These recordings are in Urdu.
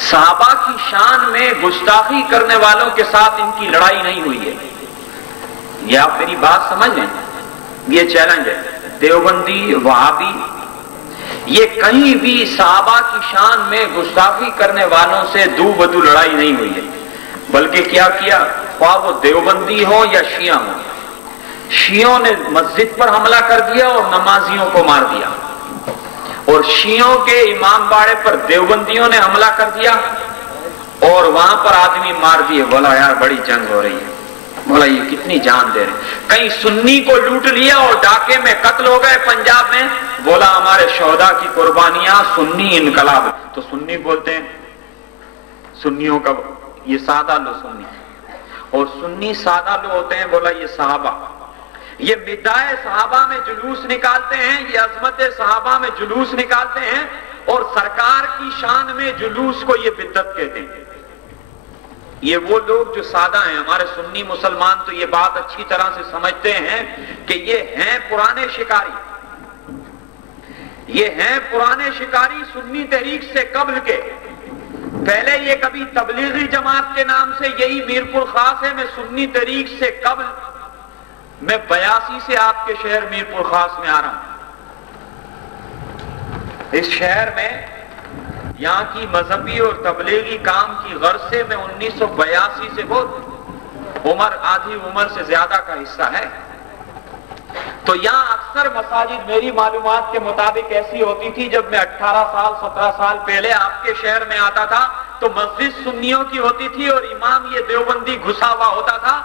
صحابہ کی شان میں گستاخی کرنے والوں کے ساتھ ان کی لڑائی نہیں ہوئی ہے. یہ آپ میری بات سمجھ لیں, یہ چیلنج ہے. دیوبندی, وہابی, یہ کہیں بھی صحابہ کی شان میں گستاخی کرنے والوں سے دو بدو لڑائی نہیں ہوئی ہے. بلکہ کیا کیا, خواہ وہ دیوبندی ہو یا شیعہ ہو, شیعوں نے مسجد پر حملہ کر دیا اور نمازیوں کو مار دیا, اور شیعوں کے امام باڑے پر دیوبندیوں نے حملہ کر دیا اور وہاں پر آدمی مار دیے. بولا یار بڑی جنگ ہو رہی ہے. بولا یہ کتنی جان دے رہے ہیں. کہیں سنی کو لوٹ لیا اور ڈاکے میں قتل ہو گئے پنجاب میں. بولا ہمارے شہداء کی قربانیاں سنی انقلاب. تو سنی بولتے ہیں سنیوں کا یہ سادہ لو سنی, اور سنی سادہ لو ہوتے ہیں. بولا یہ صحابہ, یہ مداح صحابہ میں جلوس نکالتے ہیں, یہ عظمت صحابہ میں جلوس نکالتے ہیں, اور سرکار کی شان میں جلوس کو یہ بدعت کہتے ہیں. یہ وہ لوگ جو سادہ ہیں. ہمارے سنی مسلمان تو یہ بات اچھی طرح سے سمجھتے ہیں کہ یہ ہیں پرانے شکاری, یہ ہیں پرانے شکاری سنی تحریک سے قبل کے. پہلے یہ کبھی تبلیغی جماعت کے نام سے, یہی میرپور خاص ہے. میں سنی تحریک سے قبل, میں 82 سے آپ کے شہر میرپور خاص میں آ رہا ہوں. اس شہر میں یہاں کی مذہبی اور تبلیغی کام کی غرض سے میں 1982 سے, بہت عمر, آدھی عمر سے زیادہ کا حصہ ہے. تو یہاں اکثر مساجد میری معلومات کے مطابق ایسی ہوتی تھی, جب میں 18 سال 17 سال پہلے آپ کے شہر میں آتا تھا تو مسجد سنیوں کی ہوتی تھی اور امام یہ دیوبندی گھسا ہوا ہوتا تھا,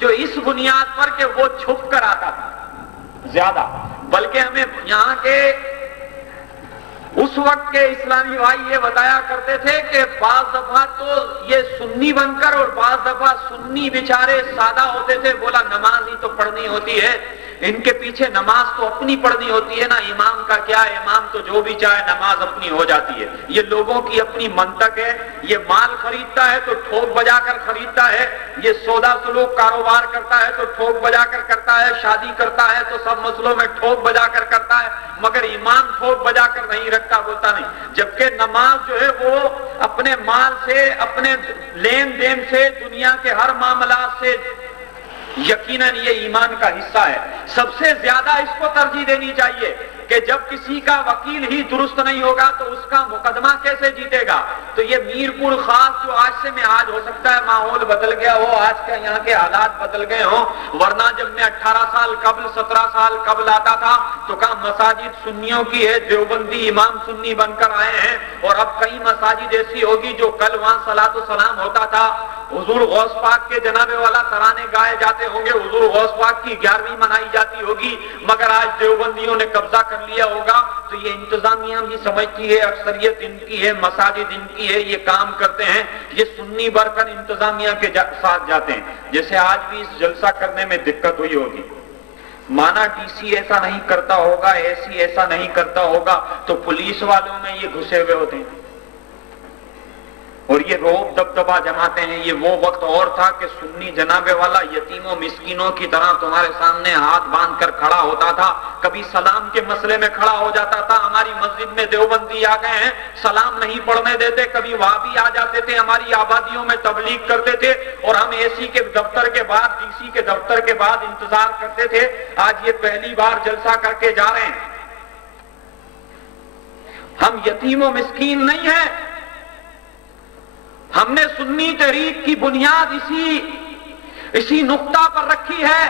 جو اس بنیاد پر کہ وہ چھپ کر آتا تھا زیادہ. بلکہ ہمیں یہاں کے اس وقت کے اسلامی بھائی یہ بتایا کرتے تھے کہ بعض دفعہ تو یہ سنی بن کر اور بعض دفعہ سنی بیچارے سادہ ہوتے تھے. بولا نماز ہی تو پڑھنی ہوتی ہے, ان کے پیچھے نماز تو اپنی پڑھنی ہوتی ہے نا, امام کا کیا ہے, امام تو جو بھی چاہے نماز اپنی ہو جاتی ہے. یہ لوگوں کی اپنی منطق ہے. یہ مال خریدتا ہے تو ٹھوک بجا کر خریدتا ہے, یہ سودا سلوک کاروبار کرتا ہے تو ٹھوک بجا کر کرتا ہے, شادی کرتا ہے تو سب مسئلوں میں ٹھوک بجا کر کرتا ہے, مگر ایمان ٹھوک بجا کر نہیں رکھتا, بولتا نہیں. جبکہ نماز جو ہے وہ اپنے مال سے, اپنے لین دین سے, دنیا کے ہر معاملات سے یقیناً یہ ایمان کا حصہ ہے. سب سے زیادہ اس کو ترجیح دینی چاہیے کہ جب کسی کا وکیل ہی درست نہیں ہوگا تو اس کا مقدمہ کیسے جیتے گا. تو یہ میرپور خاص جو آج سے میں, آج ہو سکتا ہے ماحول بدل گیا ہو, آج کا یہاں کے حالات بدل گئے ہوں, ورنہ جب میں 18 سال قبل 17 سال قبل آتا تھا تو کہا مساجد سنیوں کی ہے, دیوبندی امام سنی بن کر آئے ہیں. اور اب کئی مساجد ایسی ہوگی جو کل وہاں صلاۃ و سلام ہوتا تھا, حضور غوث پاک کے جناب والا ترانے گائے جاتے ہوں گے, حضور غوث پاک کی 11ویں منائی جاتی ہوگی, مگر آج دیوبندیوں نے قبضہ کر لیا ہوگا. تو یہ انتظامیہ بھی سمجھتی ہے, اکثریت ان کی ہے, مساجد ان کی ہے, یہ کام کرتے ہیں. یہ سنی بڑھ کر انتظامیہ کے ساتھ جاتے ہیں. جیسے آج بھی اس جلسہ کرنے میں دقت ہوئی ہوگی, مانا ڈی سی ایسا نہیں کرتا ہوگا, اے سی ایسا نہیں کرتا ہوگا, تو پولیس والوں میں یہ گھسے ہوئے ہوتے ہیں اور یہ روب دبدبا جماتے ہیں. یہ وہ وقت اور تھا کہ سنی جناب والا یتیموں مسکینوں کی طرح تمہارے سامنے ہاتھ باندھ کر کھڑا ہوتا تھا, کبھی سلام کے مسئلے میں کھڑا ہو جاتا تھا. ہماری مسجد میں دیوبندی آ گئے ہیں, سلام نہیں پڑھنے دیتے, کبھی وہابی آ جاتے تھے, ہماری آبادیوں میں تبلیغ کرتے تھے, اور ہم اے سی کے دفتر کے بعد, ڈی سی کے دفتر کے بعد انتظار کرتے تھے. آج یہ پہلی بار جلسہ کر کے جا رہے ہیں. ہم یتیم و مسکین نہیں ہیں. ہم نے سنی تحریک کی بنیاد اسی نقطہ پر رکھی ہے